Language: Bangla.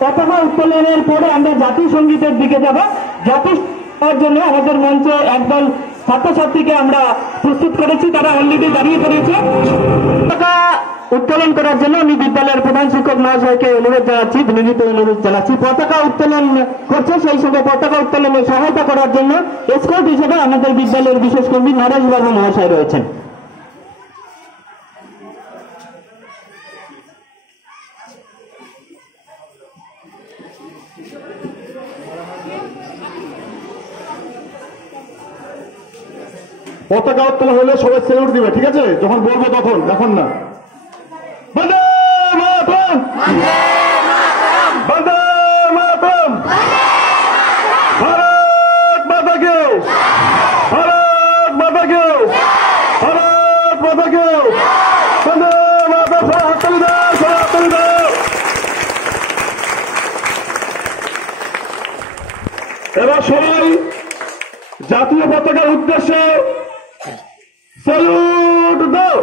পতাকা উত্তোলনের পরে আমরা জাতীয় সঙ্গীতের দিকে যাব। জাতীয় সঙ্গীতের জন্য আমাদের মঞ্চে একদল ছাত্রছাত্রীকে আমরা প্রস্তুত করেছি, তারা অলরেডি দাঁড়িয়ে পড়েছে। পতাকা উত্তোলন করার জন্য আমি বিদ্যালয়ের প্রধান শিক্ষক মহাশয়কে অনুরোধ জানাচ্ছি, বিনীত অনুরোধ জানাচ্ছি। পতাকা উত্তোলন করছে, সেই সঙ্গে পতাকা উত্তোলনে সহায়তা করার জন্য এসকর্ট হিসেবে আমাদের বিদ্যালয়ের বিশেষ কর্মী নরেশ বাবু মহাশয় রয়েছেন। পতাকা উত্তোলন হলে সবাই সেলুট দিবে, ঠিক আছে? যখন বলবো তখন, এখন না। বন্দে মাতরম! বন্দে মাতরম! ভারত মাতা কি! ভারত মাতা কি! ভারত মাতা কি! বন্দে মাতরম! হাততালি দাও, হাততালি দাও। এবার সবাই জাতীয় পতাকার উদ্দেশ্যে স্যালুট দাও।